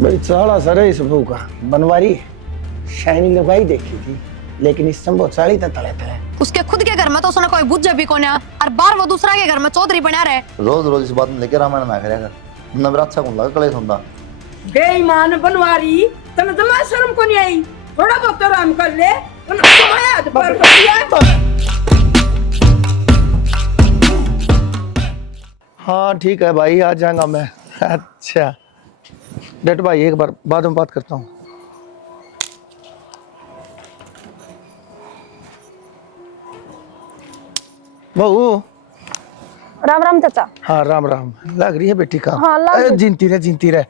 भाई साला सर इस बहू का बनवारी शाइनी लुगाई देखी थी, लेकिन इस संभव साड़ी तले तले उसके खुद के घर में तो उसने कोई बुझ भी कोने और बार वो दूसरा के घर में चौधरी बना रहे। रोज रोज इस बात में लेके रामायण ना करेगा नवरात्रा को लगा कलेश होता बेईमान बनवारी तने दमा शर्म को नहीं आई। थोड़ा बहुत आराम कर ले हाथ पर पड़िया। हाँ ठीक है भाई, आ जाऊंगा मैं। अच्छा डेट भाई, एक बार बाद में बात करता हूँ। बहू राम राम चाचा। हाँ राम राम। लग रही है बेटी का? हाँ, लग रही। जिनती रहे जिनती रहे।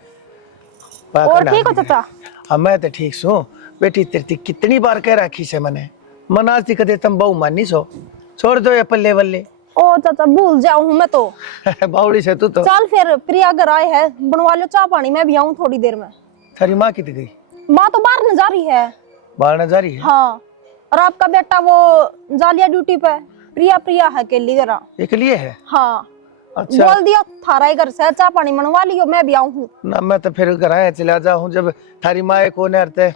और ठीक हो चाचा? हाँ मैं तो ठीक सू बेटी। तेरी कितनी बार कह रखी से मैंने मनाज थी कदे तुम बहु मानी सो, छोड़ दो ये पल्ले वल्ले। ओ चाचा भूल जाऊं हूँ मैं तो। बावड़ी से तू तो। चल फिर प्रिया घर आए है, बनवा लो चाय पानी, मैं भी आऊँ थोड़ी देर में। तेरी माँ कितनी गई? माँ तो बाहर न जा रही है। बाहर न जा रही है? हाँ, और आपका बेटा वो जालिया ड्यूटी पे। प्रिया प्रिया है अकेली जरा। एक लिए है? हाँ। अच्छा बोल दिया थारा ही घर से चाय पानी मनवा लियो, मैं भी आऊँ हूँ ना। मैं तो फिर घर आया चला जाऊँ जब थारी माँ को नहरते,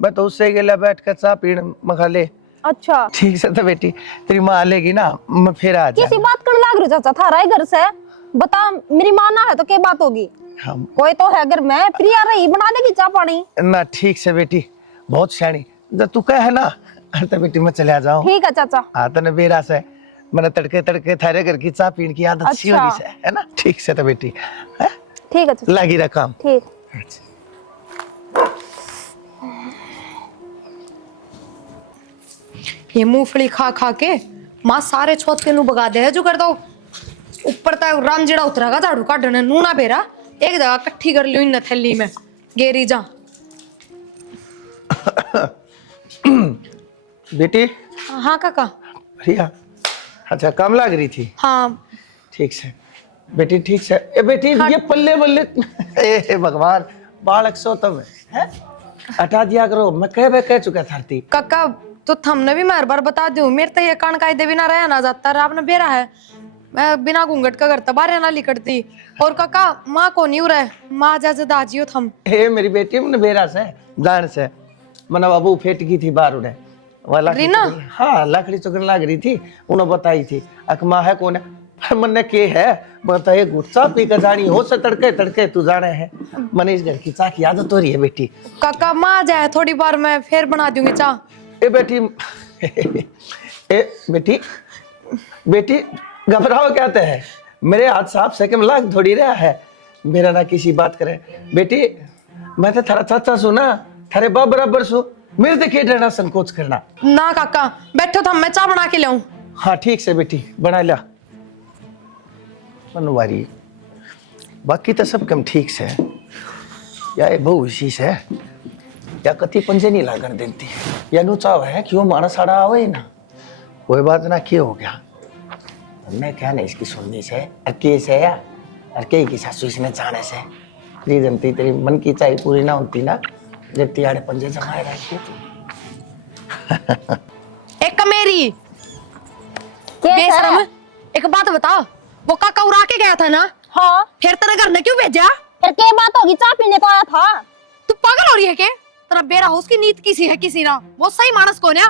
मैं तो उससे गेला बैठ कर चाय पीण मखा ले। अच्छा ठीक से तो बेटी तेरी माँ आलेगी ना, मैं फिर आ जा। किसी बात करने लग रही चाचा, थारा ही घर से बता। मेरी माँ ना है तो क्या बात होगी? हम कोई तो है घर में, प्रिया रही बना देगी चाय पानी। ना। ठीक से बेटी, बहुत सियाणी। जब तू कहे ना तो बेटी मैं चले आ जाऊँ। ठीक है चाचा। हाँ तने बेरा से मैंने तड़के तड़के थारे घर की चाय पीने की आदत सी अच्छा। होगी से, है ना? ठीक से तो बेटी है? ठीक है चाचा। लगी रहा काम। ठीक। ये मूंगफली खा खा के माँ सारे छोत के नू भगा दे है जो कर दो। ऊपर तक राम जेड़ा उतरेगा झाड़ू काटने नूना बेरा एक जगह इकट्ठी कर लियो इन थैली में गेरी जा। बेटी। हाँ काका। प्रिया अच्छा काम लग रही थी? हाँ ठीक से बेटी, ठीक से। ए बेटी हाँ। ये पल्ले बल्ले ए भगवान, बालक सो तब है हटा दिया करो। मैं कह चुका था थी काका, तो हमने भी मैं हर बार बता दूं, मेरे तो ये कान कायदे बिना रहा ना जाता रहा। आपने बेरा है मैं बिना घूंघट का करता बाहर ना लिकड़ती। और काका माँ को नहीं उड़ा माँ जा दाजियो थम। ए मेरी बेटी मैंने बेरा से जान से मना बाबू फेट गई थी बाहर उड़े वाला। हाँ लकड़ी चुगन लग रही थी, उन्होंने बताई थी अकमा है कौन है मन के है बताइए गुस्सा पी कर जानी हो से तड़के तड़के तू जाने है। मैंने इस घर की चाह की आदत हो रही है बेटी। काका माँ जाए थोड़ी बार मैं फिर बना दूंगी चाह। ए बेटी ए बेटी बेटी घबराओ क्या है? मेरे हाथ साफ से कम लाग थोड़ी रहा है, मेरा ना किसी बात करे। बेटी मैं तो थारा चाचा सू ना, थारे बाप बराबर सू, मेरे से क्या डरना संकोच करना। ना काका बैठो था मैं चाय बना के लाऊं। हाँ ठीक से बेटी बना लिया मनवारी। बाकी तो सब कम ठीक से या ये बहु इसी से या कति पंजे नहीं लागन देती या नु चाव है क्यों मारा साड़ा आवे ना। कोई बात ना, क्यों हो गया मैं क्या नहीं इसकी सुनने से अकेले से या अरके की सासू इसने जाने से प्लीज जनती तेरी मन की चाह पूरी ना होती ना जब तियाड़े पंजे जमाए रहती। एक मेरी क्या बेशरम, है? एक बात बता, वो काका उड़ा के गया था ना, हाँ फिर तेरे घर ने क्यों भेजा? फिर क्या बात होगी? चाय पीने तो आया था। तू पागल हो रही है के? तेरा बेरा हो उसकी नीत किसी है किसी ना, वो सही मानस कौन है?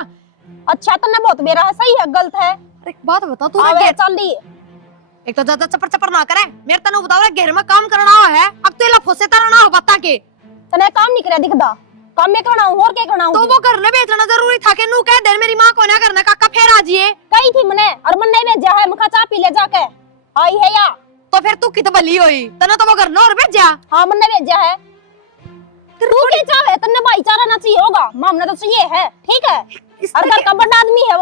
अच्छा तन्ने बहुत मेरा है, सही है गलत है? एक बात बता तू आवे चल ली। एक तो ज्यादा चपर चपर ना करे, मेरे तने बताओ रे घर में काम करना है, अब तो इला फुसे तरह ना हो बता के। तने काम नहीं करे दिखदा, काम में करना हूं और क्या करना हूं? तो वो घर ने भेजना जरूरी था के नू कह दे मेरी मां को ना करना काका फिर आ जिए। कही थी मने और मन नहीं भेजा है, मुखा चाय पी ले जाके आई है या? तो फिर तू कित भली होई, तने तो वो घर न और भेजा। हाँ मन नहीं भेजा है। तू क्या चाहे? तन्ने भाईचारा ना चाहिए होगा, मामला तो चाहिए है, ठीक है? और घर का बड़ा आदमी है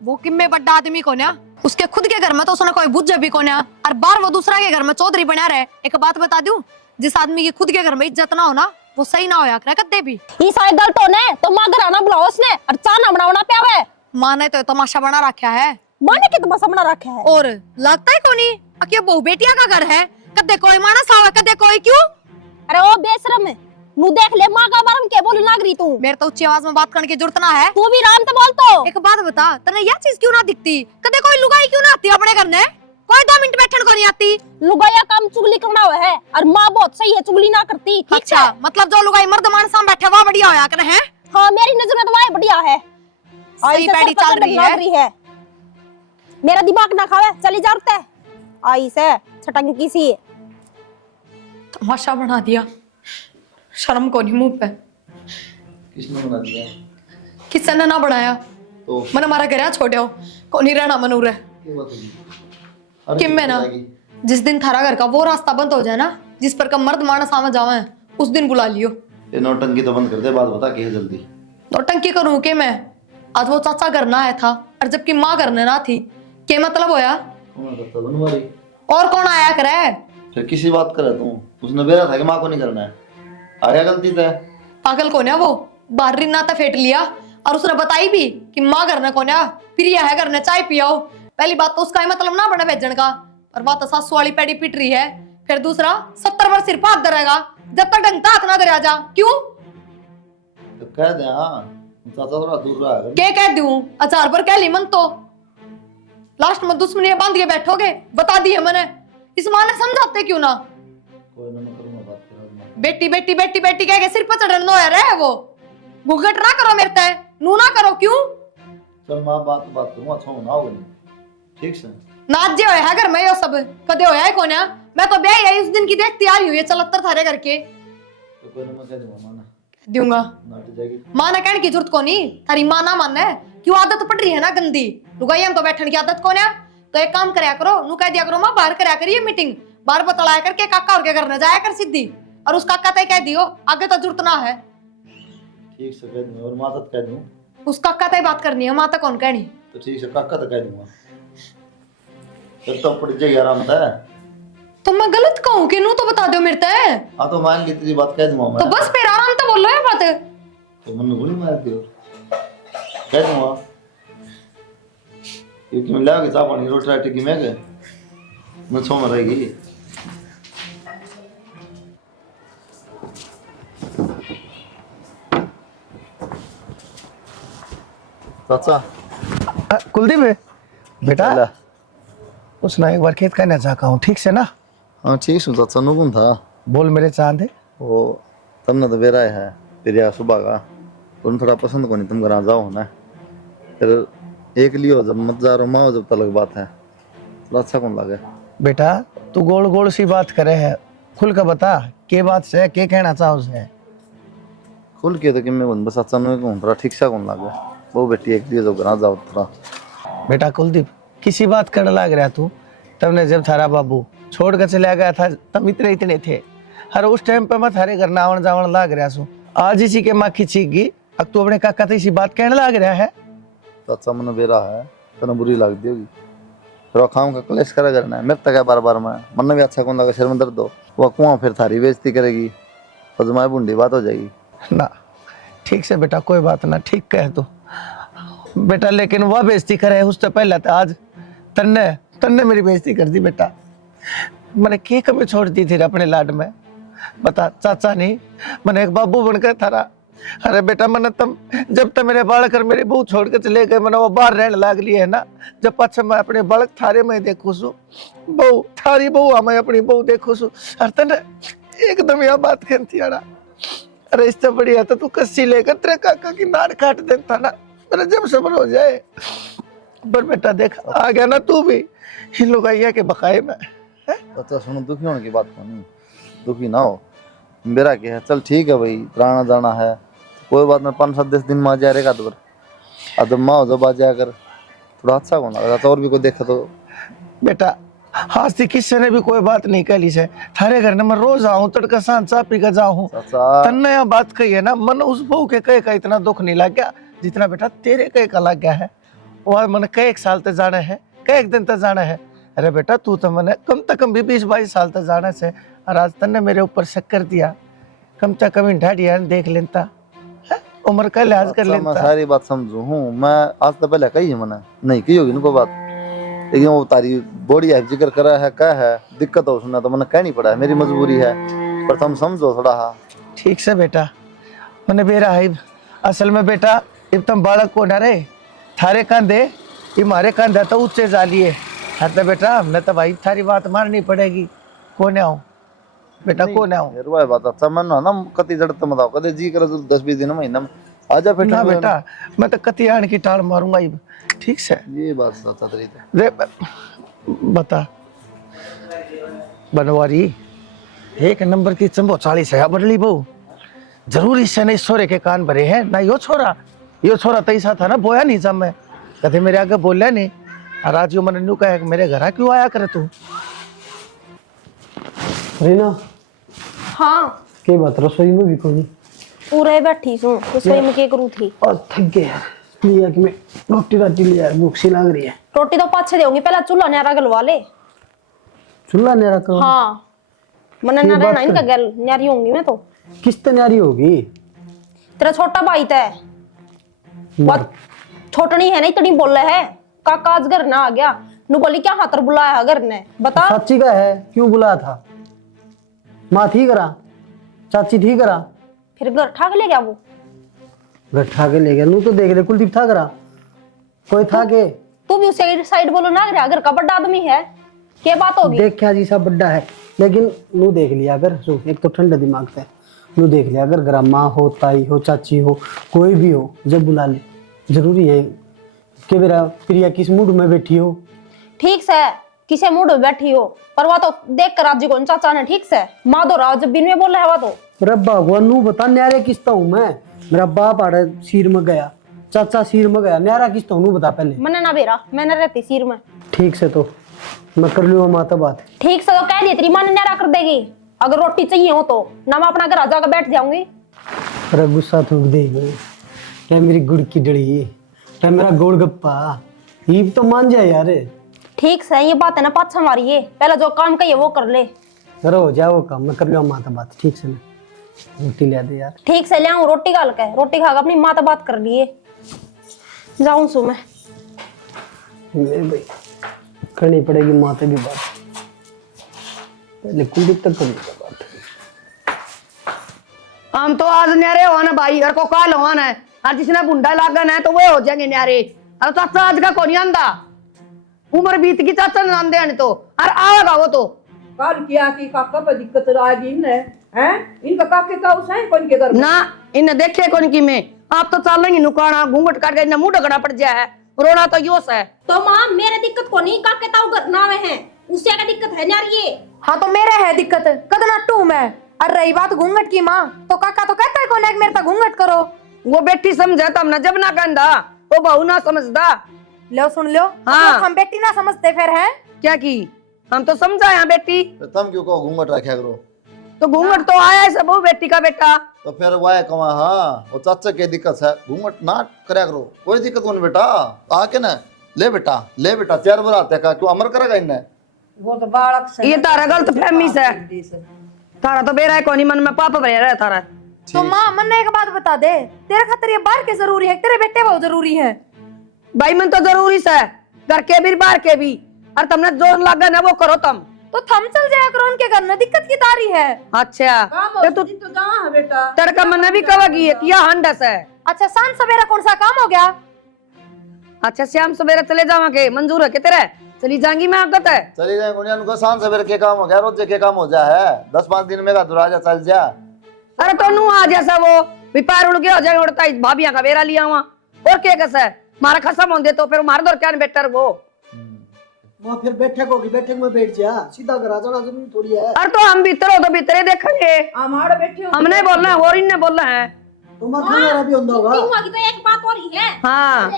वो किम्मे बड़ा आदमी को ना, उसके खुद के घर में तो उसने कोई बुझ भी को ना, और बाहर वो दूसरा के घर में चौधरी बना रहे। एक बात बता दूं, जिस आदमी की खुद के घर में इज्जत ना हो ना, वो सही ना होया करे कदे भी। ये सारे गलत होने तो मां घर आना बुलाओ उसने और चाय ना बनावना प्यावे। मां ने तो तमाशा बना रखा है। मां ने कितना तमाशा बना रखा है? और लगता है कोनी अके बहु बेटिया का घर है, कदे कोई मानस आवे कदे कोई क्यों। अरे ओ बेशरम नु देख ले मां का बारे में क्या बोलने लग रही तू? मेरे तो ऊंची आवाज में बात करने की जरूरत ना है। तू भी राम तो बोल तो। एक बात बता, तने यह चीज क्यों ना दिखती, कदे कोई लुगाई क्यों ना आती अपने घर ने? कोई 2 मिनट बैठन को नहीं आती। लुगाया काम चुगली करना हुआ है और माँ बहुत सही है, चुगली ना करती। ठीक अच्छा है, मतलब जो लुगाई मर्द मान साम बैठे वह बढ़िया होया करे हैं। हाँ मेरी नजर में तो वह बढ़िया है। सही पैड़ी चल रही है। मेरा दिमाग ना खावे, चली जाते आई से छटंकी सी। तमाशा बना दिया, शर्म को नहीं मुंह पे। किसने बना दिया? किसी ने ना बनाया तो मन हमारा घर छोड़ो को नहीं रहना मनूर है क्या बात होगी? अरे कि मैं ना जिस दिन थारा घर का वो रास्ता बंद हो जाए ना जिस पर का मर्द मानस आवा जावे उस दिन बुला लियो। ये नौटंकी तो बंद कर दे, बात बता क्या जल्दी। नौटंकी करूं के मैं? आज वो चाचा घर ना आया था और जबकि माँ घर ना थी, क्या मतलब होया? कौन करता बनवारी? और कौन आया करे? फिर किसी बात करे तू? उसने बेरा था कि माँ को नहीं करना है, आया गलती था। पागल कौन है वो? बाहरी नाता फेंट लिया और उसने बताई भी कि माँ घर ना कौन है, फिर यह है घर ने चाय पियाओ। पहली बात तो उसका ही मतलब ना बने भेजन का, और बात तो सासू वाली पेड़ी पिट रही है। फिर दूसरा 70 वर्ष सिर पात धरेगा जब तक ढंग हाथ ना धरा जा। क्यों? तो कह दे, हाँ चाचा थोड़ा दूर रहा है। क्या कह दूं? अचार पर कह ली मन तो लास्ट में दुश्मनी बांध के बैठोगे, बता दिए मैंने। इस माँ ने समझाते क्यों ना? कोई ना, मैं करूंगा बात करूंगा। बेटी बेटी बेटी बेटी कह के सिर पर चढ़न नो है वो। घूंघट ना करो मेरे ते, नू ना करो। क्यों? चल माँ बात करूंगा, अच्छा होना होगा नहीं, ठीक से। नाच जे होया है घर में यो सब कदे होया है कोन्या? मैं तो ब्याह है इस दिन की देखती आ रही हूँ ये चलत्तर थारे करके। तो कोई ना, मैं कह दूंगा माना दूंगा। नाट जाएगी। माँ ने कहने की जरूरत को नहीं, थारी माँ ना माने। क्यों? आदत पड़ रही है ना गंदी। लुगाई हम तो बैठने की आदत कौन है? तो एक काम करया करो, नू कह दिया करो माँ बाहर करया करिए मीटिंग, बाहर बतलाया करके काका और के घर न जाया कर सीधी। और उस काका तय कह दियो आगे तो जरूरत ना है। ठीक से कह दूंगा, और माँ तक कह दूं। उस काका तय बात करनी है, माँ तक कौन कहनी? तो ठीक से काका तक कह दूंगा, फिर तो पड़ जाएगी आराम से। तो मैं गलत कहूँ कि नू तो बता दो मेरे ते। हाँ तो मान ली तेरी बात कह दूंगा मैं। तो बस फिर आराम तो बोलो ये बात। तो मन गोली मार दियो, कह दूंगा। क्योंकि मैं लाके चाह पानी रोटी राटी की मैं गए मैं छो में रहेगी। चाचा कुलदीप है बेटा, चला। उसने एक बार खेत कहना चाहता हूँ, ठीक से ना? हाँ ठीक हूँ चाचा, नुकुन था बोल मेरे चांद है। वो तमने तो बेरा है तेरे सुबह का, तुम थोड़ा पसंद को नहीं, तुम घर जाओ ना, फिर एक लियो जब मत जा रहा माओ जब तलक बात है, थोड़ा अच्छा कौन लगे। बेटा तू गोल गोल सी बात करे है, खुल कर बता के बात से के कहना चाहो से। खुल के तो कि मैं बस अच्छा नहीं कहूँ, थोड़ा ठीक सा कौन लगे। वो बेटी एक लियो जब घर जाओ थोड़ा। बेटा कुलदीप किसी बात करने लग रहा तू? तबने जब थारा बाबू छोड़ कर चला गया था तब इतने थे, हर उस टाइम पे मैं थारे घर नावण जावण लाग रहा सू। आज इसी के माँ खींची गई, अब तू अपने काका तो इसी बात कहने लग रहा है। चाचा मन बेरा है तो बुरी लगती होगी, फिर खाऊं का क्लेश करा करना है मेरे तक है बार बार। मैं मन भी अच्छा कौन लगा, शर्म में दर्द हो वो कुआं, फिर थारी बेइज्जती करेगी, फजमाए बूंदी बात हो जाएगी ना। ठीक से बेटा कोई बात ना, ठीक कह तू बेटा, लेकिन वह बेइज्जती करे उससे पहले तो आज तन्ने तन्ने मेरी बेइज्जती कर दी बेटा। मैंने के कमी छोड़ दी थी अपने लाड में, बता चाचा नहीं मैंने एक बाबू बनकर थारा। अरे बेटा मैंने तम जब तक मेरे बालक और मेरी बहू छोड़ के चले गए, मैंने वो बाहर रहने लाग लिए है ना, जब पाछे मैं अपने बालक थारे में देखू सू, बहू थारी बहू मैं अपनी बहू देखू सू, और तने एकदम यह बात कहती अड़ा। अरे इससे बढ़िया तो तू कस्सी लेकर तेरे काका की नाड़ काट देता ना, मेरा जब सब्र हो जाए। पर बेटा देख आ गया ना तू भी इन लोग आइया के बकाए में। अच्छा सुनो, दुखी होने की बात नहीं, दुखी ना हो, मेरा क्या है, चल ठीक है भाई, आना जाना है कोई बात नहीं, 5-7 दिन में आ जाए रहेगा तो अब माँ जब आ जाया कर, थोड़ा अच्छा कौन लगा। और भी कोई देखा तो बेटा आज से किसी ने भी कोई बात नहीं कही से, थारे घर में मैं रोज आऊं तड़का सांझ चा पी कर जाऊं। तन्ने यह बात कही है ना, मन उस बहू के कहे का इतना दुख नहीं लग गया जितना बेटा तेरे कहे का लग गया है। और मन कई एक साल तक जाना है, कई एक दिन तक जाना है। अरे बेटा तू तो मैंने कम से कम भी 20-22 साल तक जाना से, और आज तन्ने मेरे ऊपर शक कर दिया, कम से कम ढाडिया देख लेता, उम्र का लिहाज कर लेता। मैं सारी बात समझू हूँ, मैं आज तो पहले कही है मैंने, नहीं की होगी इनको बात, लेकिन वो तारी बॉडी है जिक्र करा है, क्या है दिक्कत हो सुना तो मैंने कहनी पड़ा है, मेरी मजबूरी है, पर तुम समझो थोड़ा। हाँ ठीक से बेटा मैंने बेरा है असल में बेटा, इब तुम बालक को ना रे थारे कंधे ये मारे कंधे तो ऊंचे जालिए, हाँ तो बेटा हमने तो भाई थारी बात माननी पड़ेगी। कौन आओ बेटा, कौन आओ? रुआ बात अच्छा मन ना कति जड़ तो बताओ कदे जी करे 10-20 दिन महीना में आजा फिर ना बेटा, मैं तो कति आन की टाल मारूंगा ही। ठीक से ये बात सच्चा तरी है। रे बता बनवारी, एक नंबर की चंबो 40 है बदली बहू। जरूर इससे नहीं सोरे के कान भरे हैं ना। यो छोरा तैसा था ना, बोया नहीं जब मैं कभी मेरे आगे बोला नहीं। और आज यो मन नू कहे मेरे घर क्यों आया करे तू? रीना हाँ के बात रसोई में भी कोई पूरे बैठी हूँ रसोई में क्या करूँ थी। और थक गया लिया कि मैं रोटी राटी ले यार, भूख सी लग रही है। रोटी तो पाछे देंगी, पहले चूल्हा न्यारा गलवा ले। चूल्हा न्यारा करो? हाँ मन ना रहना इनका गल न्यारी होंगी मैं तो। किस तरह न्यारी होगी? तेरा छोटा भाई तय बहुत छोटनी है, नहीं इतनी बोल है काका आज घर ना आ गया नु बोली क्या हाथर बुलाया घर ने बता। चाची का है, क्यों बुलाया था? माँ ठीक करा, चाची ठीक करा, फिर घर ठाक ले गया वो। गठा के ले गया नू तो देख ले कुलदीप था करा कोई था के? तू भी उसे साइड बोलो ना, घर का बड़ा आदमी है क्या बात होगी? देख क्या जी सब बड्डा है, लेकिन नू देख लिया अगर एक तो ठंडे दिमाग पे नू देख लिया अगर घर माँ हो, ताई हो, चाची हो, कोई भी हो, जब बुला ले। जरूरी है कि मेरा प्रिया किस मूड में बैठी हो। ठीक से किसे मूड में बैठी हो, पर वह तो देख कर आज कौन चाचा ने ठीक से माधो राव जब बिन में बोल रहा है वह तो। मेरा भगवान नू बता न्यारे किसता हूँ मैं? मेरा बाप आड़े सिर में गया, चाचा सिर में गया, न्यारा किसता हूँ नू बता पहले। मैंने ना बेरा मैंने रहती सिर में। ठीक से तो मैं कर लूँगा माता बात। ठीक से तो कह दी तेरी माँ ने न्यारा कर देगी। अगर रोटी चाहिए हो तो ना मैं अपना घर आ जाकर बैठ जाऊंगी। अरे गुस्सा थूक दे क्या मेरी गुड़ की डली, क्या मेरा गोलगप्पा, ये तो मान जाए यार। ठीक से ये बात है ना पाछा मारिए, पहले जो काम कहिए वो कर ले। करो जाओ काम, मैं कर लूँगा माता बात। ठीक से ना रोटी ले दे यार। ठीक से ले आऊं रोटी गाल के, रोटी खाकर अपनी माता बात कर लिए जाऊं सु मैं। मेरे भाई करनी पड़ेगी माता की बात, पहले कुलदीप तक करनी बात। हम तो आज न्यारे हो ना भाई, और को काल हो ना, और जिसने बुंडा लागन है तो वो हो जाएंगे न्यारे। और चाचा आज का कौन आंदा, उम्र बीत की चाचा ने आंदे आने तो, और आएगा वो तो। काल किया कि काका पर दिक्कत आ गई ने हैं, इनका काके का उस है कौन के घर में? ना इन्हें देखे कौन की में, आप तो चलेंगे नुकाना घूंघट काट के इन्हें मुंह ढकना पड़ जाए है, रोना तो योस है। तो माँ मेरे दिक्कत को नहीं, काके ताऊ घर ना में है उससे का दिक्कत है न्यारी। हाँ तो मेरे है दिक्कत, कदना टू मैं। और रही बात घूंघट की माँ, तो काका तो कहता है कौन है मेरे तक घूंघट करो। वो बेटी समझे तब ना, जब ना कहता वो बहू ना समझदा। लो सुन लो, हाँ। हम बेटी ना समझते फिर है क्या की हम तो समझा यहाँ बेटी, तुम क्यों कहो घूंघट रखा करो? तो घूंघट तो आया है सब बेटी का बेटा। तो फिर वाय कमा हाँ वो चाचा की दिक्कत है, घूंघट ना करया करो, कोई दिक्कत नहीं बेटा। आके ना ले बेटा 4 बार आते का क्यों अमर करेगा इन्हें? वो तो बालक से ये तारा गलत फहमी से, तारा तो बेरा है कौन मन में पाप भरे रहा तारा। तो माँ मन ने एक बात बता दे, तेरे खातिर ये बाहर के जरूरी है, तेरे बेटे बहुत जरूरी है। भाई मन तो जरूरी से, घर के भी बाहर के भी, और तुमने जोर लागन है वो करो तुम। तो थम चल जाया करो उनके घर में, दिक्कत की तारी है। अच्छा काम तो तू तो जहाँ है बेटा। तेरे का मन भी कहोगी या हंडस है। अच्छा सांझ सवेरा कौन सा काम हो गया? अच्छा शाम सवेरे चले जावांगे, मंजूर है कि तेरे? चली जाएंगी मैं आगत है। चली जाए उनको शाम सवेरे के काम हो गया, रोज के काम हो जा है, 10-5 दिन में का दुराजा चल जा। अरे तो नू आ जैसा वो विपार उड़ गया हो जाए उड़ता भाभियां का वेरा लिया हुआ और क्या कैसा है मारा खसम होंगे तो फिर मार दो क्या बेटर वो। वहाँ फिर बैठक होगी, बैठक में बैठ जा, सीधा घर आ जाना जरूरी थोड़ी है। अरे तो हम भीतर हो तो भीतरे देखेंगे, हमारे बैठे हो हमने बोलना है और इनने बोलना है। तुम्हारा खाना भी होता होगा। तो एक बात और ही है। हाँ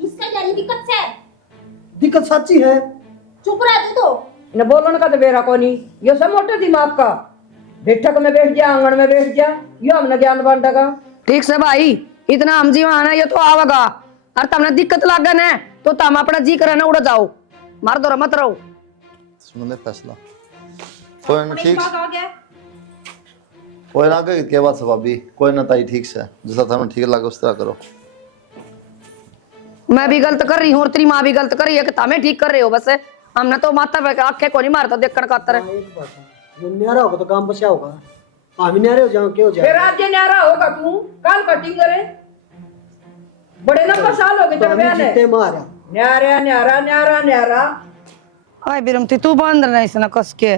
इसका जानी दिक्कत है, दिक्कत सच्ची है। चुप रह तू तो। न बोलने का तो बेरा कोनी, ये सब मोटे दिमाग का। बैठक में बैठ जा, आंगन में बैठ जा, यो हमने ज्ञान बांटेगा। ठीक से भाई, इतना हम जीवा है ये तो आवेगा, और तुमने दिक्कत लागन है तो तुम अपना जी करे ना उड़ जाओ, मार दो मत रहो। सुन ले फैसला कोई ना ठीक, कोई ना के बात सब अभी कोई ना ताई ठीक से जैसा तुम्हें ठीक लगे उस तरह करो। मैं भी गलत कर रही हूँ और तेरी माँ भी गलत कर रही है कि तुम्हें ठीक कर रहे हो, बस हमने तो माता पे आंखें को नहीं मारता देखकर खातर। एक बात है, जो न्यारा होगा तो काम बचा होगा, हम न्यारे हो जाओ क्या हो फिर जाए। आज जे न्यारा होगा तू, काल कटिंग करे। बड़े लंबा साल हो गए तेरे ब्याह ने। जितने मारा न्यारा न्यारा न्यारा न्यारा हाय बिरमती तू बांध रहा इसना कस के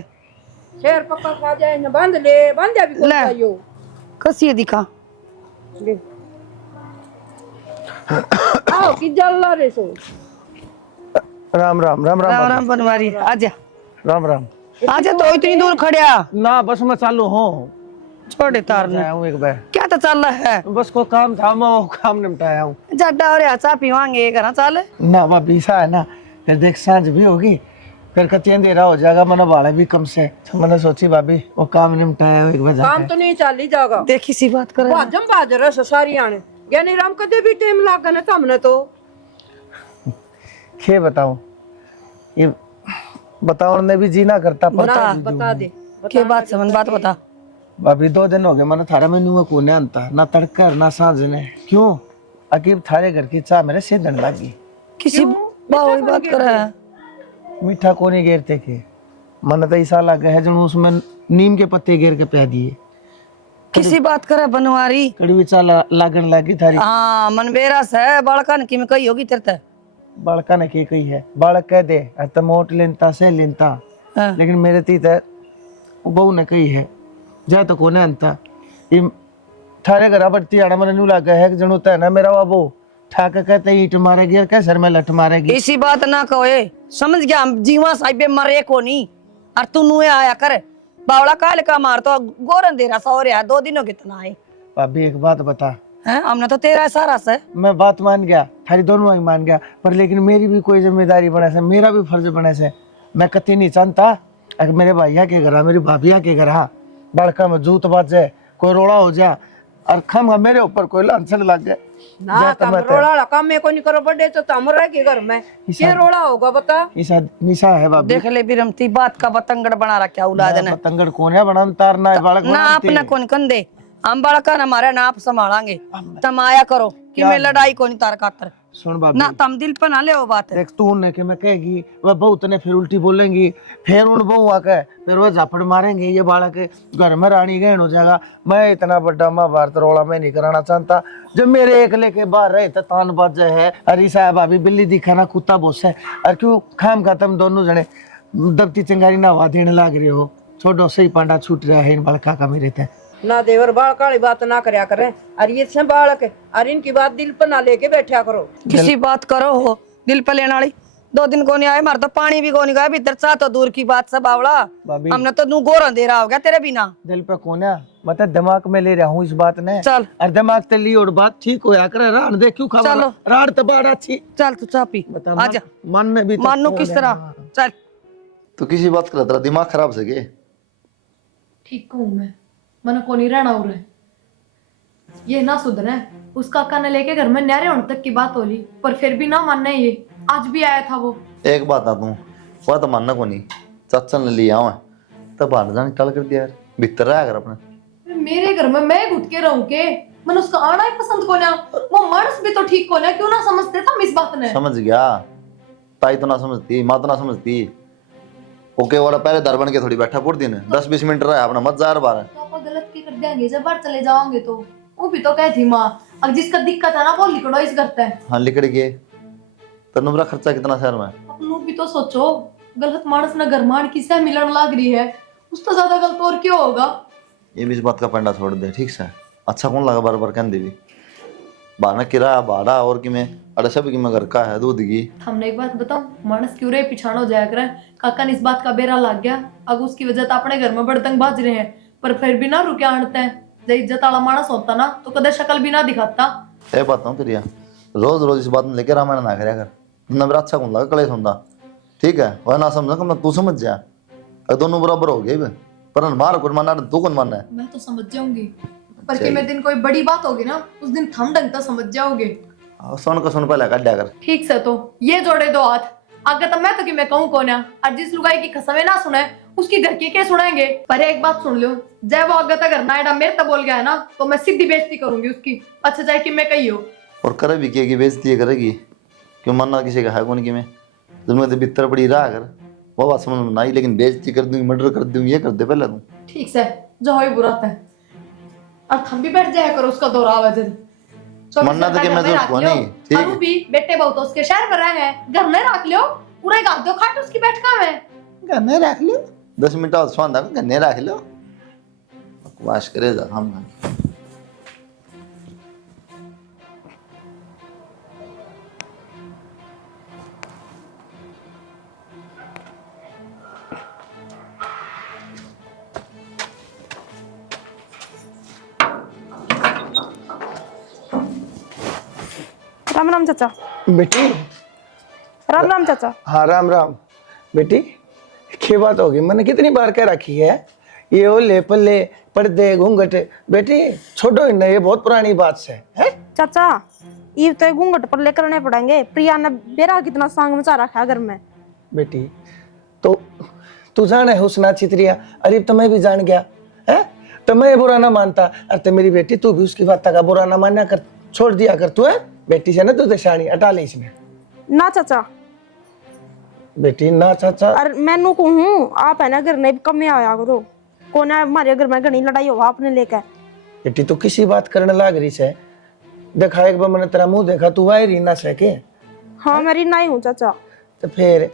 शेर पक्का खा जाए न बांध ले बांध भी कौन ले। चाहिए कस ये दिखा ले आओ कि जल्ला रे सो राम राम राम राम राम राम बनवारी आजा राम राम। आजा तो इतनी दूर खड़िया ना बस मैं चालू हूँ, छोड़े तार ने आया हूँ एक बार, क्या तो चल रहा है बस को काम था, मैं वो काम निपटाया हूँ। जड्डा और चाह पीवांगे घर चल ना भाभी सा है ना, फिर देख सांझ भी होगी, फिर कति अंधेरा हो जाएगा, मैंने बाड़ा भी कम से, तो मैंने सोची भाभी वो काम निपटाया हूँ एक बार काम जाके। तो नहीं चल ही जाएगा देखी सी बात कर बाजम बाजर सारी आने ज्ञानी राम कदे भी टाइम लागा ना तुमने तो खे बताऊं, ये बताओ ने भी जीना करता बता दे के बात समझ बात बता भाभी 2 दिन हो गए मैंने थारा मेनू को ने अंता ना तड़कर ना सांझ ने, क्यों अकीब थारे घर की चाह मेरे से दंड लगी, किसी बावली बात कर रहा है मीठा कोनी घेरते के, मन तो ऐसा लगा है जब उसमें नीम के पत्ते घेर के पिया दिए, किसी बात कर रहा है बनवारी कड़वी चा लागन लगी थारी। हाँ मन बेरस है बड़का ने की में कही होगी तेरे ते बालका ने की कही है, बालक कह दे तो मोट लेनता से लेनता, हाँ। लेकिन मेरे तीत है बहू ने कही है जा तो कोने अंता ये थारे घर बढ़ती आड़ा मन नू लगा है जनू है ना मेरा वो ठाक कहते ईंट मारेगी और कैसर में लठ मारेगी। इसी बात ना कहे समझ गया हम जीवा साहिबे मरे को नहीं और तू नुए आया कर बावड़ा काल का मार तो गोरन दे रहा सो रहा 2 दिनों कितना है भाभी एक बात बता, हैं हमने तो तेरा सारा से मैं बात मान गया, थारी दोनों ही मान गया, पर लेकिन मेरी भी कोई जिम्मेदारी बने से, मेरा भी फर्ज बने से, मैं कति नहीं चाहता अगर मेरे भैया के घर मेरी भाभिया के घर बड़का में जूत बाज जाए कोई रोड़ा हो जाए और खम मेरे ऊपर कोई लांछन लग गए ना तम रोड़ा काम में को नहीं करो बड़े तो तम रह के घर में क्या रोड़ा होगा बता निशा है भाभी। देख ले बिरमती बात का बतंगड़ बना रखा औलाद ने पतंगड़ कोने बना तारना है बालक ना अपना कौन कंदे हम बड़का न हमारे ना आप संभालांगे तम आया करो कि मैं लड़ाई को नहीं तार खातर सुन भाभी ना तम दिल पे ना ले वो बात है देख तू ने कि मैं कहेगी वह बहुत ने फिर उल्टी बोलेंगी, फिर उन बहू आके फिर वह झापड़ मारेंगे, ये बालक के घर में रानी गहन हो जाएगा। मैं इतना बड़ा महाभारत रोड़ा में नहीं कराना चाहता, जब मेरे एक लेके बाहर रहे तो तान बाज है अरे साहब भाभी बिल्ली दिखा ना कुत्ता बोस है और क्यों खाम खत्म दोनों जने दबती चिंगारी नवा देने लग रहे हो, छोड़ो सही पांडा छूट रहा है इन बालका का मेरे थे ना देवर बालक वाली बात ना करया करें और ये से बालक है और इनकी बात दिल पर ना लेके बैठा करो। किसी बात करो हो दिल पे लेने वाली 2 दिन को नहीं आए मार तो पानी भी को नहीं गया भीतर चा तो दूर की बात सब आवड़ा भाभी हमने तो नू गोरा दे रहा हो गया तेरे बिना दिल पे कोना मतलब दिमाग में ले रहा हूँ इस बात ने, चल और दिमाग ते ली और बात ठीक हो या करे रान दे क्यों खबर चलो। रान तो बाड़ा अच्छी चल तू चा पी आजा मन ने भी तो मानू किस तरह चल तो किसी बात कर तेरा दिमाग खराब से के ठीक हूँ मैं, मन को नहीं रहना उरे, ये ना सुधरे, उस काका ने लेके घर में न्यारे होने तक की बात होली, पर फिर भी ना मानना ये, आज भी आया था वो। एक बात ना तू वह तो मानना को नहीं चाचा ने लिया हुआ तब बाहर जाने टल कर दिया यार भीतर रहा कर अपने मेरे घर में मैं घुट के रहूं के, मन उसका आना ही पसंद को ना, वो मानस भी तो ठीक को ना, क्यों ना समझते था इस बात ने। समझ गया ताई तो ना समझती माँ तो ना समझती ओके वाला पहले दर बन के थोड़ी बैठा पूरी दिन 10-20 मिनट रहा अपना मत जा बार तो आप गलत की कर देंगे जब बाहर चले जाओगे तो, वो भी तो कहती माँ अब जिसका दिक्कत है ना वो लिखड़ो इस घर पे। हाँ लिकड़ गए तो नुमरा खर्चा कितना शहर में अपनों भी तो सोचो, गलत मानस न घर मान किसे मिलन लाग रही है, उस तो ज्यादा गलत और क्यों होगा। ये भी इस बात का पंडा छोड़ दे ठीक से अच्छा कौन लगा बार बार कहने देवी बाना किराया भाड़ा और कि मैं अरे सब की मैं घर का है दूध की हमने एक बात बताऊं, मानस क्यों रे पिछाड़ हो जाया करे, काका ने इस बात का बेरा लग गया, अब उसकी वजह तो अपने घर में बड़तंग बाज रहे हैं, पर फिर भी ना रुके आनते हैं, जब इज्जत वाला मानस होता ना तो कदे शक्ल भी ना दिखाता। ये बात ना तेरी रोज रोज इस बात में लेकर रामायण ना करया कर ना मेरा अच्छा कौन लगा कलेश होता ठीक है वह ना समझा मैं तू समझ जा दोनों बराबर हो गए पर मार कौन मानना तू कौन मानना है मैं तो समझ जाऊंगी, पर कि मैं दिन कोई बड़ी बात होगी ना उस दिन थम ढंग तो समझ जाओगे। सुन का सुन पहले काट कर ठीक से तो ये जोड़े दो हाथ आगे, तो मैं तो कि मैं कहूँ कौन है, और जिस लुगाई की कसमें ना सुने उसकी घर की क्या सुनाएंगे। पर एक बात सुन लो, जब वो आगे तक करना है मेरे तक बोल गया है ना तो मैं सीधी बेइज्जती करूंगी उसकी, अच्छा चाहे कि मैं कही हो। और करे भी की बेइज्जती करेगी क्यों मानना किसी का है कौन की मैं तुम्हें तो भीतर पड़ी रहा कर वो बात समझ में ना आई लेकिन बेइज्जती कर दूंगी मर्डर कर दूंगी ये कर दे पहले तू ठीक से जो हो बुरा था, और थम भी बैठ जाया करो उसका दौरा वजन। मन्नत के मैं तो उसको नहीं ठीक अरू भी बेटे बहुत उसके शहर में रहे हैं, घर में रख लो, पूरे गाल दो खाट उसकी बैठका में। गन्ने रख लो 10 मिनट और स्वाद गन्ने रख लो बकवास करे जा हम राम राम चाचा। बेटी राम राम चाचा। हाँ राम राम बेटी, क्या बात होगी? मैंने कितनी बार कह रखी है ये ओले पल्ले पर्दे घूंघट, बेटी छोड़ो इन्हें, ये बहुत पुरानी बात है, हैं? चाचा ये तो घूंघट पर लेकर करने पड़ेंगे, प्रिया ने बेरा कितना सांग मचा रखा है घर में। बेटी तो तू जान है हुस्ना चित्रिया, अरे तो मैं भी जान गया है, तो मैं बुरा ना मानता। अरे तो मेरी बेटी तू भी उसकी बात का बुरा ना मानना कर, छोड़ दिया कर तू, है बेटी से ना तू दशानी हटा ले इसमें। ना चाचा। बेटी ना चाचा। अरे मैनू कहूँ आप है ना घर नहीं कम में आया करो, कौन है हमारे घर में घनी लड़ाई हो आपने लेकर। बेटी तू किसी बात करने लाग रही है, देखा एक बार मैंने तेरा मुंह देखा, तू वाई रही ना सके। हाँ मेरी नहीं हूँ चाचा। तो फिर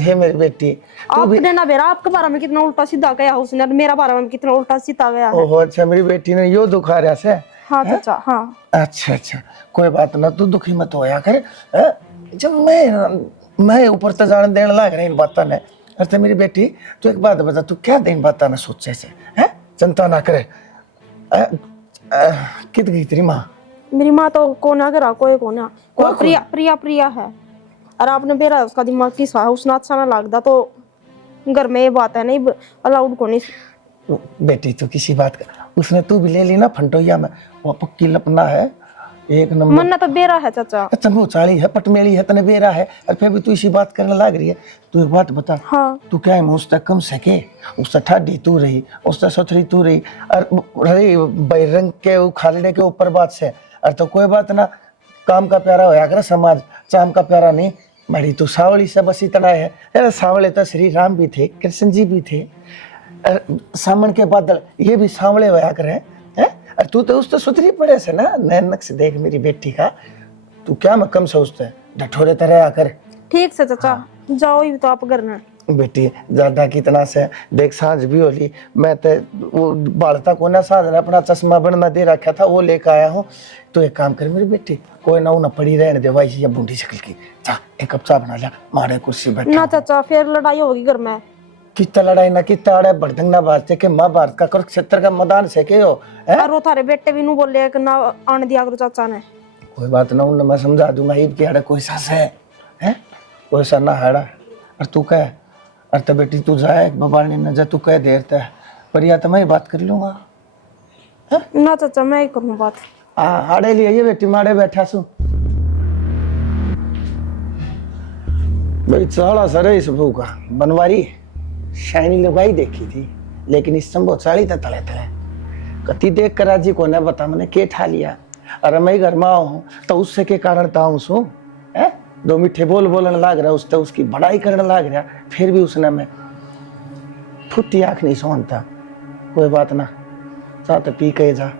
हे मेरी बेटी तू भी। आपने ना बेरा आपके बारे में कितना उल्टा सीधा गया उसने, और मेरा बारे में कितना उल्टा सीधा गया है। ओहो अच्छा, मेरी बेटी ने यो दुखा रहा से। हाँ चाचा हाँ। अच्छा अच्छा कोई बात ना, तू दुखी मत होया कर, हैं? जब मैं ऊपर तो जान देने लग रहा इन बातों ने। अरे मेरी बेटी तू एक बात बता, तू क्या दिन बात ना सोचे से, हैं? चिंता ना करे। कित गई तेरी माँ? मेरी माँ तो कोना करा कोई कोना, कोई प्रिया प्रिया प्रिया है। और आपने बेरा उसका दिमाग की सा उसने अच्छा ना लगता तो घर में ये बात है नहीं अलाउड को नहीं। बेटी तो किसी बात का उसने तू भी ले ली ना फंटोया में, वो पक्की लपना है एक नंबर। मन्ना तो बेरा है चाचा। तनु चाली है पटमेली है तने बेरा है, और फिर भी तू इसी बात करने लग रही है। तू एक बात बता, हाँ। तू क्या है उससे कम सके, उससे ठाडी तू रही, उससे सथरी तू रही, और रही बैरंग के खालने के ऊपर बात से। और तो कोई बात ना, काम का प्यारा होया कर समाज, चाम का प्यारा नहीं। बड़ी तू सावली से बस इतना है, अरे सावले तो श्री राम भी थे, कृष्ण जी भी थे, सामन के बादल ये भी सांवले होया करे हैं। और तू तो उस तो सुथरी पड़े से ना, नैनक से देख मेरी बेटी का, तू क्या मैं कम सोचते है, ढठोरे तरह आकर। ठीक से चाचा जाओ ही तो आप घर में। बेटी ज्यादा कितना से देख, सांझ भी होली, मैं तो वो बालता को ना साध अपना चश्मा बनना दे रखा था वो लेकर आया हूँ। तो एक काम कर मेरी बेटी, कोई ना ना पड़ी रहने दे भाई या बूढ़ी शक्ल की, जा एक कप चाय बना लिया, मारे कुर्सी बैठ ना चाचा फिर लड़ाई होगी घर में। कितना लड़ाई ना कितना अड़े बड़दंग ना बात के महाभारत का कुरुक्षेत्र का मैदान से के हो, है? और वो थारे बेटे भी नू बोले कि ना आने दिया करो चाचा ने। कोई बात ना, उन्हें मैं समझा दूंगा, ईब के अड़े कोई सास है, कोई सा ना हड़ा। और तू कह, और तो बेटी तू जाए बाबा ने न जा, तू कह देर तक पर या तो मैं ही बात कर लूंगा। ना चाचा मैं ही करूँ बात। हाँ हाड़े लिए ये बेटी माड़े बैठा सू भाई, चाला सर इस बहू का बनवारी शाइनी लुगाई देखी थी, लेकिन इस संभव चाली तले तले कति देख कर राजी को ने बता मैंने के ठा लिया। अरे मैं घर में हूँ तो उससे के कारण ताऊ सू है, दो मीठे बोल बोलने लग रहा, उससे उसकी बड़ाई करने लग रहा, फिर भी उसने मैं फुटी आंख नहीं सोनता। कोई बात ना, चाह तो पी के जा,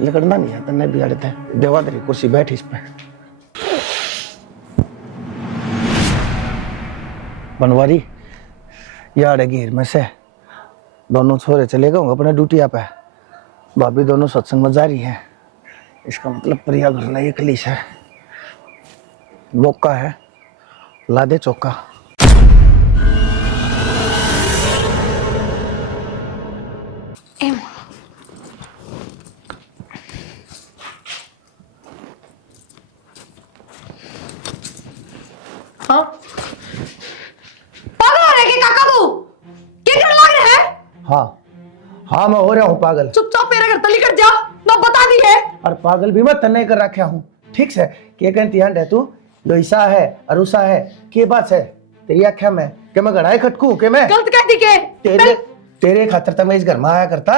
लकड़ना नहीं आता नहीं बिगाड़ते, देवा तेरी कुर्सी बैठ इस पे। बनवारी यार घेर में से दोनों छोरे चले गए अपने ड्यूटिया पे, भाभी दोनों सत्संग में जा रही है, इसका मतलब प्रिया घर नहीं खलीस है। मौका है, ला दे चौका। हाँ पागल हो रहे के काका तू क्या करने लग रहे हैं? हाँ हाँ मैं हो रहा हूँ पागल। चुपचाप मेरे घर तली कट जा, ना बता दी है। और पागल भी मैं तन्ने कर रखा हूँ, ठीक से क्या कहती है तू, जो ईसा है अरुसा है, के बात है तेरी आख्या में कि मैं गड़ाई खटकू के मैं गलत कह दी के तेरे खातर तो मैं इस घर में आया करता,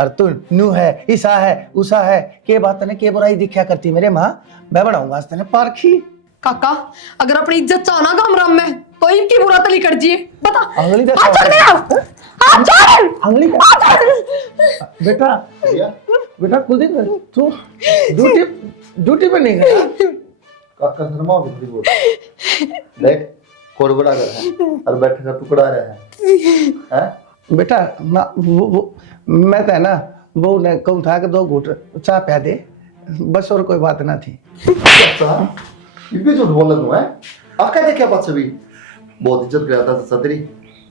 और तू नू है ईसा है उसा है, के बात ने के बुराई दिखा करती मेरे माँ। मैं बनाऊंगा आज तेने पारखी। काका अगर अपनी इज्जत चाहना गामराम में तो इनकी बुरा तली कर जिए, बता। अंगली दे हाथ छोड़ मेरा, हाथ छोड़, अंगली हाथ छोड़। बेटा बेटा कुलदीप तू ड्यूटी ड्यूटी पे नहीं गया? काका शर्मा बिजली बोल देख कोरबड़ा कर है और बैठ कर टुकड़ा रहा है बेटा मैं तो है ना वो ने कहूँ था कि 2 घूंट चाय पिया दे, बस और कोई बात ना थी। अच्छा ये भी झूठ बोल रहा तू है? आका ने क्या बात से भी बहुत इज्जत करता था सतरी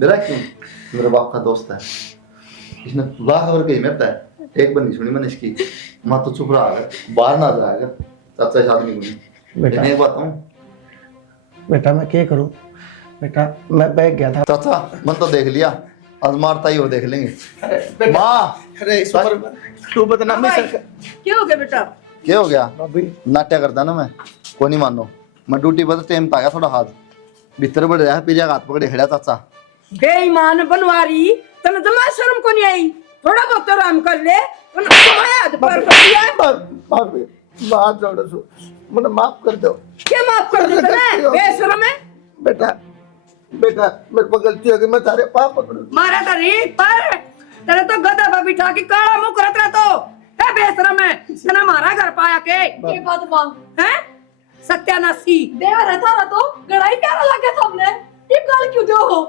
मेरा क्यों मेरे बाप का दोस्त है इसने लाख और कही मेरता है एक बार नहीं सुनी मैंने इसकी माँ तो चुप रहा है बाहर ना आ जाएगा चाचा इस आदमी को बेटा नहीं बात हूँ बेटा मैं क्या करूँ बेटा, मैं बैग गया था। चाचा मन तो देख लिया आज मारता ही हो देख लेंगे माँ अरे इस उम्र में तू बदनामी से क्या हो गया बेटा? क्या हो गया भाभी नाट्य करता ना मैं को नहीं मानो मैं ड्यूटी पर टाइम आ गया थोड़ा हाथ भीतर बढ़ रहा है पीरिया हाथ पकड़े खड़ा चाचा बेईमान बनवारी तने दमा शर्म को नहीं आई? थोड़ा बहुत आराम कर ले तने समाया पर दिया। भाभी बात जोड़ो सो मुझे माफ कर दो। क्या माफ कर दे तने बेशरम है? बेटा बेटा मेरे को गलती हो गई, मैं तारे पाप पकड़ू। मारा था री पर तेरे तो गधा पर बिठा के काला मुंह करत रहा तो है बेशरम है तने मारा घर पाया के ये बात मां हैं सत्यानाशी देवर है थारा तो गड़ाई प्यारा लगे तुमने ये गाल क्यों दो हो?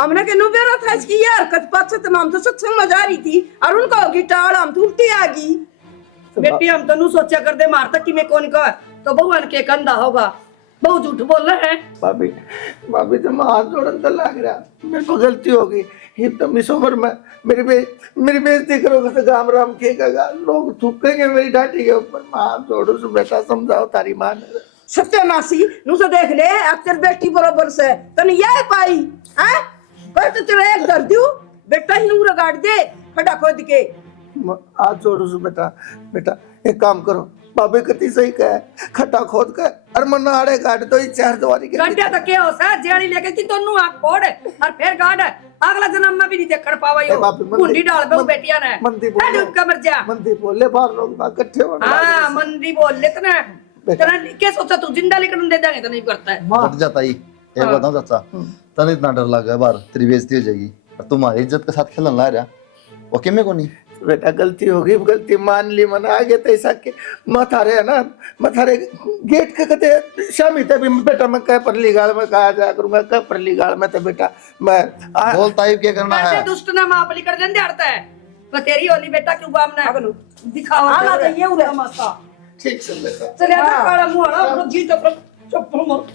हमने के नुबेरा था इसकी यार कत पात से तमाम तो सत्संग में जा रही थी और उनको होगी टाड़ हम तो उल्टी आ गई बेटी हम तो नु सोचा कर दे मारता कि मैं कौन का तो भगवान के कंधा होगा बहुत झूठ बोल रहे हैं। भाभी भाभी तो मैं हाथ जोड़न तो लग रहा, मेरे को गलती हो गई। ये तो मिस उम्र में मेरी बेइज्जती करोगे तो गाम राम केगा लोग थूकेंगे मेरी डांटी के ऊपर। मैं हाथ जोड़ू सु बेटा समझाओ तारी मां ने। सत्यानाशी नु तो देख ले अब तेरी बेटी बरोबर से तने ये पाई हैं पर तो तेरे एक कर दूं बेटा ही नूर गाड़ दे खड़ा खोद के। हाथ जोड़ू सु बेटा बेटा एक काम करो बाबे कति सही कहे खड्डा खोद कर और मन आड़े गाड़ दो 4 दवारी के गड्ढा तो क्या हो सा जेड़ी लेके कि तन्नू आंख फोड़ और फिर गाड़ अगला जन्म में भी नहीं देखण पावा यो मुंडी डाल दो बेटिया ने मंदी बोल डूब के मर जा मंदी बोले बाहर लोग इकट्ठे होने हां मंदी बोल ले तने तेरा क्या सोचा तू जिंदा लेकर दे देंगे तो नहीं करता है हट जाता ही एक बताऊं चाचा तने इतना डर लगा बाहर तेरी बेइज्जती हो जाएगी और तुम्हारी इज्जत के साथ खेलने ला रहा वो के में को नहीं बेटा गलती हो गई, गलती मान ली मन आगे तो ऐसा के मथारे है ना मथारे गेट के कहते शामी तभी बेटा मैं कह परली गाल में कहा जा करूंगा कह परली गाल में तो बेटा मैं बोलता ही क्या करना है दुष्ट ना मापली कर देंदे हड़ता है पर तेरी होली बेटा क्यों बाम ना दिखावा आला तो ये उरे तमाशा ठीक से बेटा चले आ काला मुंह ना जी तो चुप मत